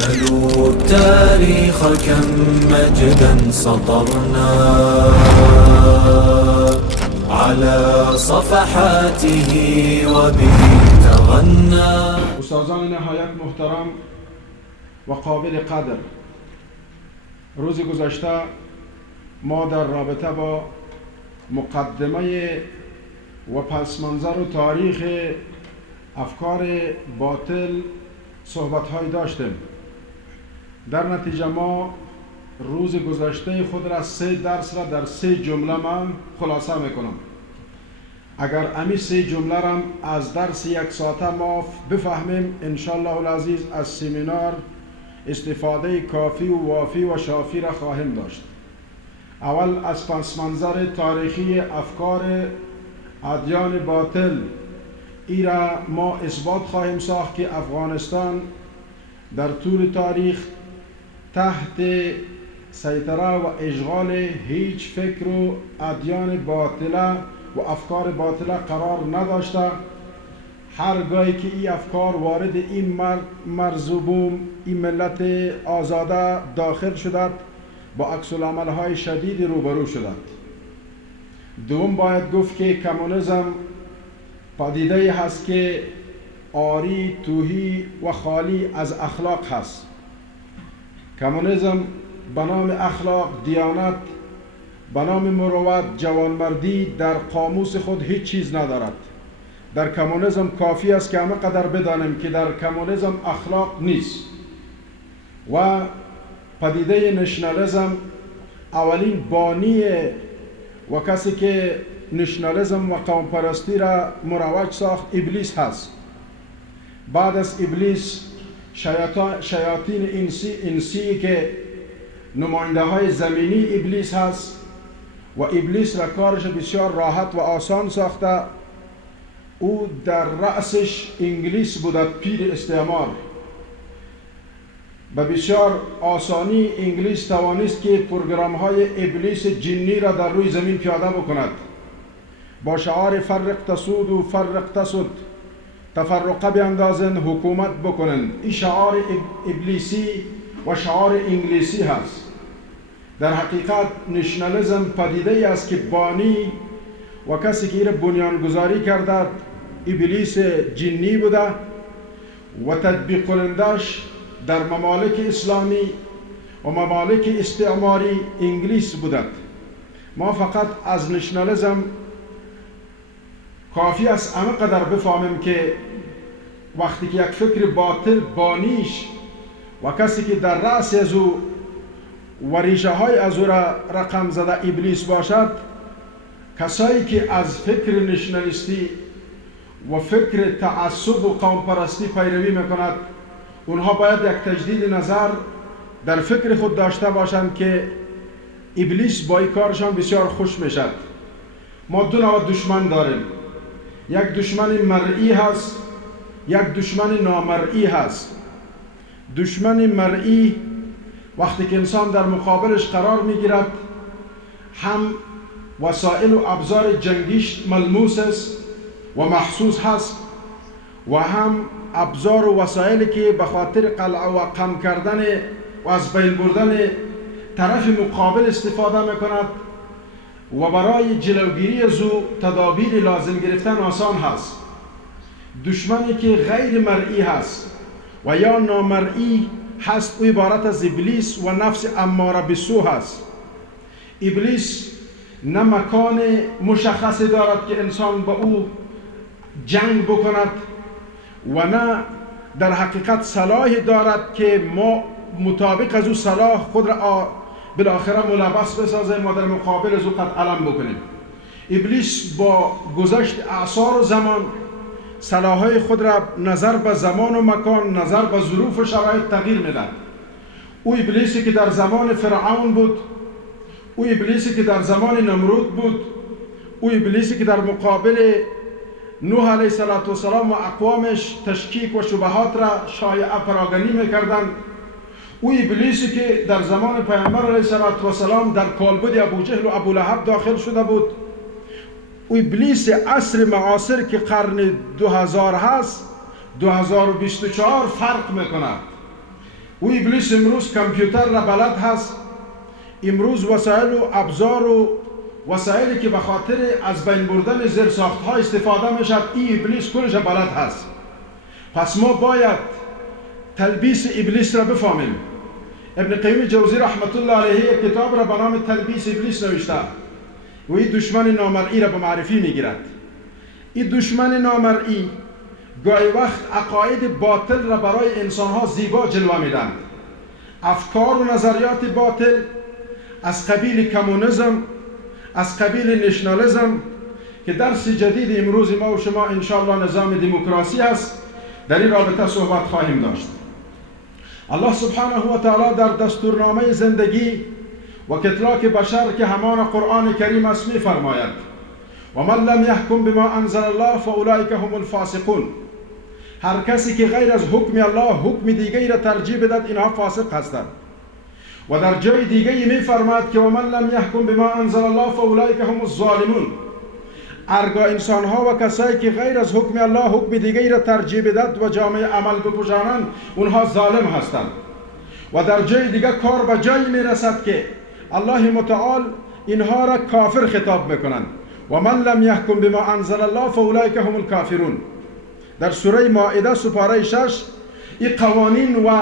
سلوا التاريخ كم مجدا سطرنا على صفحاته وبه تغنى. استادان نهایت محترم و قابل قدر، روز گذشته ما در رابطه با مقدمه و پس منظر و تاریخ افکار باطل صحبت‌هایی داشتیم. در نتیجه ما روز گذشته خود را 3 درس را در 3 جمله من خلاصه میکنم. اگر امی 3 جمله را از درس 1 ساعته ما بفهمیم، انشالله العزیز از سمینار استفاده کافی و وافی و شافی را خواهیم داشت. اول از پس منظر تاریخی افکار ادیان باطل، ای را ما اثبات خواهیم ساخت که افغانستان در طول تاریخ تحت سیطره و اشغال هیچ فکر و ادیان باطله و افکار باطله قرار نداشته. هرگاهی که این افکار وارد این مرزبوم، این ملت آزاده داخل شدند، با عکس العمل‌های شدید روبرو شدند. دوم باید گفت که کمونیسم پدیده هست که عاری، توهی و خالی از اخلاق هست. کمونیسم به نام اخلاق، دیانت، به نام مروت، جوانمردی در قاموس خود هیچ چیز ندارد. در کمونیسم کافی است که همه قدر بدانیم که در کمونیسم اخلاق نیست. و پدیده نشنالیسم اولین بانی و کسی که نشنالیسم و قوم پرستی را مروج ساخت ابلیس هست. بعد از ابلیس شیاطین انسی که نماینده های زمینی ابلیس هست و ابلیس را کارش بسیار راحت و آسان ساخته. او در رأسش انگلیس بوده، پیر استعمار. به بسیار آسانی انگلیس توانست که پروگرام های ابلیس جنی را در روی زمین پیاده بکند. با شعار فرق تسود و فرق تسود، تفرقه بیندازن، حکومت بکنن. این شعار ابلیسی و شعار انگلیسی هست. در حقیقت نشنالیسم پدیده است که بانی و کسی که این بنیانگذاری کرده ابلیس جنی بوده و تطبیق کنندش در ممالک اسلامی و ممالک استعماری انگلیس بوده. ما فقط از نشنالیسم کافی است همه قدر بفهمیم که وقتی که یک فکر باطل بانیش و کسی که در رأس از او و ریشه های از او را رقم زده ابلیس باشد، کسایی که از فکر نشنالیستی و فکر تعصب و قوم پرستی پیروی میکند، اونها باید یک تجدید نظر در فکر خود داشته باشند که ابلیس با این کارشان بسیار خوش میشد. ما 2 نوع دشمن داریم. یک دشمن مرئی هست، یک دشمن نامرئی هست. دشمن مرئی وقتی که انسان در مقابلش قرار میگیرد، هم وسایل و ابزار جنگیش ملموس است و محسوس هست و هم ابزار و وسایلی که به خاطر قلع و قم کردن و از بین بردن طرف مقابل استفاده میکند و برای جلوگیری از او تدابیر لازم گرفتن آسان هست. دشمنی که غیر مرئی هست و یا نامرئی هست، او عبارت از ابلیس و نفس اماره بالسوء هست. ابلیس نه مکان مشخصی دارد که انسان با او جنگ بکند و نه در حقیقت صلاحی دارد که ما مطابق از او صلاح خود را بالاخره ملبس بسازیم و در مقابل از او قد علم بکنیم. ابلیس با گذشت اعصار و زمان صلاحهای خود را نظر به زمان و مکان، نظر به ظروف و شرایط تغییر میدن. او ابلیسی که در زمان فرعون بود، او ابلیسی که در زمان نمرود بود، او ابلیسی که در مقابل نوح علیه السلام و اقوامش تشکیک و شبهات را شایعه پراگنی میکردند. او ابلیسی که در زمان پیامبر علیه السلام در کالبد ابوجهل و ابولهب داخل شده بود. او ابلیس عصر معاصر که قرن 2000 هست، 2024 فرق میکند. او ابلیس امروز کامپیوتر را بلد هست، امروز وسایل و ابزار و وسایلی که به خاطر از بین بردن زیرساخت ها استفاده میشد، این ابلیس کلش بلد هست. پس ما باید تلبیس ابلیس را بفهمیم. ابن قیم جوزی رحمت الله علیه کتاب را به نام تلبیس ابلیس نوشته و این دشمن نامرئی را به معرفی میگیرد. این دشمن نامرئی گاهی وقت عقاید باطل را برای انسانها زیبا جلوه میدند. افکار و نظریات باطل از قبیل کمونیسم، از قبیل نشنالیسم که درس جدید امروز ما و شما انشاءالله نظام دموکراسی است، در این رابطه صحبت خواهیم داشت. الله سبحانه و تعالی در دستورنامه زندگی و کتلاک بشر که همان قرآن کریم است می فرماید و من لم یحکم بما انزل الله فاولئک هم الفاسقون. هر کسی که غیر از حکم الله حکم دیگری را ترجیح بدهد اینها فاسق هستند. و در جای دیگری می فرماید که و من لم یحکم بما انزل الله فاولئک هم الظالمون. ارگاه انسانها و کسایی که غیر از حکم الله حکم دیگری را ترجیح بدهد و جامعه عمل بپوشانند اونها ظالم هستند. و در جای دیگر کار به جایی می رسد که الله متعال اینها را کافر خطاب میکنند و من لم یحکم بما انزل الله فاولئک هم الکافرون. در سوره مائده سپاره 6 این قوانین و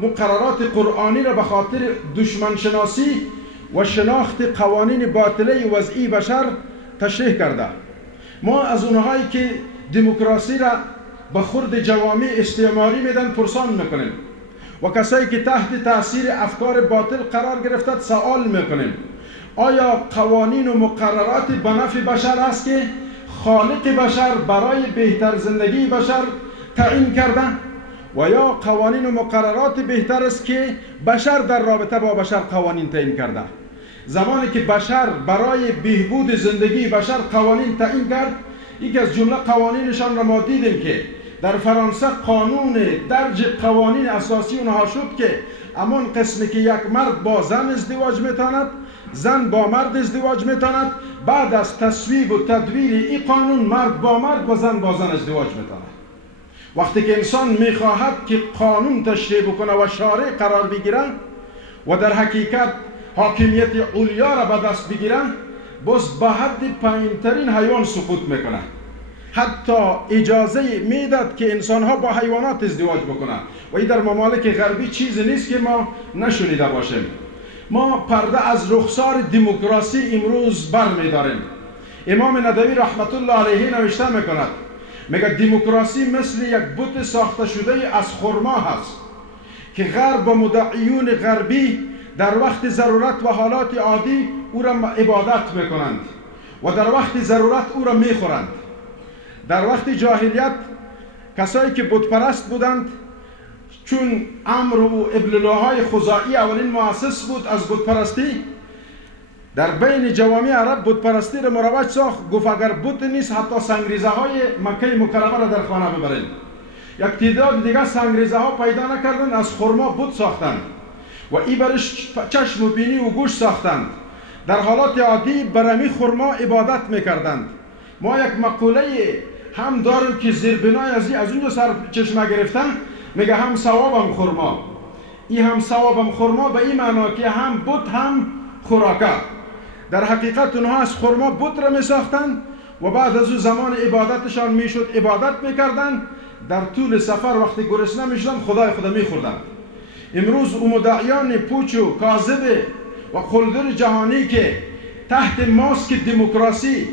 مقررات قرآنی را به خاطر دشمن شناسی و شناخت قوانین باطله وضعی بشر تشریح کرده. ما از اونهایی که دموکراسی را به خورد جوامع استعماری میدن پرسان میکنیم و کسایی که تحت تاثیر افکار باطل قرار گرفتند سوال میکنیم آیا قوانین و مقررات به نفع بشر است که خالق بشر برای بهتر زندگی بشر تعیین کرده و یا قوانین و مقررات بهتر است که بشر در رابطه با بشر قوانین تعیین کرده؟ زمانی که بشر برای بهبود زندگی بشر قوانین تعیین کرد، یکی از جمله قوانینشان را ما دیدیم که در فرانسه قانون درج قوانین اساسی اونها شد که امان قسمی که یک مرد با زن ازدواج میتاند، زن با مرد ازدواج میتاند، بعد از تصویب و تدویر این قانون مرد با مرد و زن با زن ازدواج میتاند. وقتی که انسان میخواهد که قانون تشریع بکنه و شارع قرار بگیره و در حقیقت حاکمیت علیا را به دست بگیره، باز به حد پایینترین حیوان سقوط میکنه. حتی اجازه میداد که انسانها با حیوانات ازدواج بکنن و این در ممالک غربی چیزی نیست که ما نشنیده باشیم. ما پرده از رخسار دموکراسی امروز بر میداریم. امام ندوی رحمت الله علیه نوشته میکند، میگه دموکراسی مثل یک بت ساخته شده از خرما هست که غرب و مدعیون غربی در وقت ضرورت و حالات عادی او را عبادت میکنند و در وقت ضرورت او را میخورند. در وقت جاهلیت کسایی که بت پرست بودند، چون عمرو و ابن لوهای خزاعی اولین مؤسس بود از بت پرستی، در بین جوامع عرب بت پرستی را مروج ساخت. گفت اگر بت نیست حتی سنگریزه های مکه مکرمه را در خانه ببرید. یک تعداد دیگه سنگریزه ها پیدا نکردند، از خرما بت ساختند و این برش چشم و بینی و گوش ساختند. در حالات عادی برمی خرما عبادت میکردند. ما یک مقوله هم داریم که زیربنای از اونجا سر چشمه گرفتن، میگه هم ثواب هم خرما. این هم ثواب هم خرما به این معنا که هم بت هم خوراکه. در حقیقت اونها از خرما بت را میساختند و بعد از اون زمان عبادتشان میشد عبادت میکردند. در طول سفر وقتی گرسنه میشدند خدای خدا میخوردند. امروز مدعیان پوچ و کاذب و قلدر جهانی که تحت ماسک دموکراسی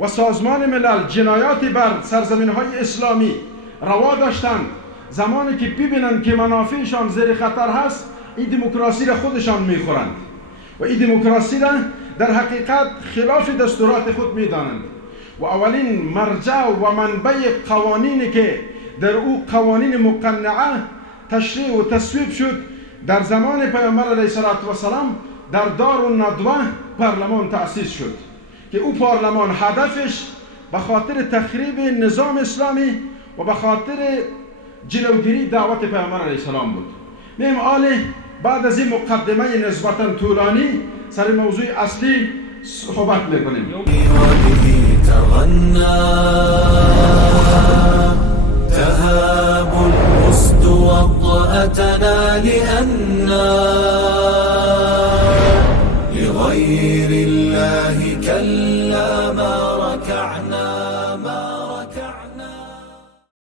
و سازمان ملل جنایات بر سرزمین های اسلامی روا داشتند، زمانی که ببینند که منافعشان زیر خطر هست این دموکراسی را خودشان میخورند و این دموکراسی را در حقیقت خلاف دستورات خود میدانند. و اولین مرجع و منبع قوانینی که در او قوانین مقنعه تشریع و تصویب شد در زمان پیامبر علیه السلام در دارالندوه پارلمان تأسیس شد که او پارلمان هدفش به خاطر تخریب نظام اسلامی و به خاطر جلوگیری دعوت پیامبر علیه السلام بود. میم آله بعد از این مقدمه نسبتا طولانی سر موضوع اصلی صحبت میکنیم. تهاب الأسد وطأتنا لأننا لغير الله كلا ما ركعنا.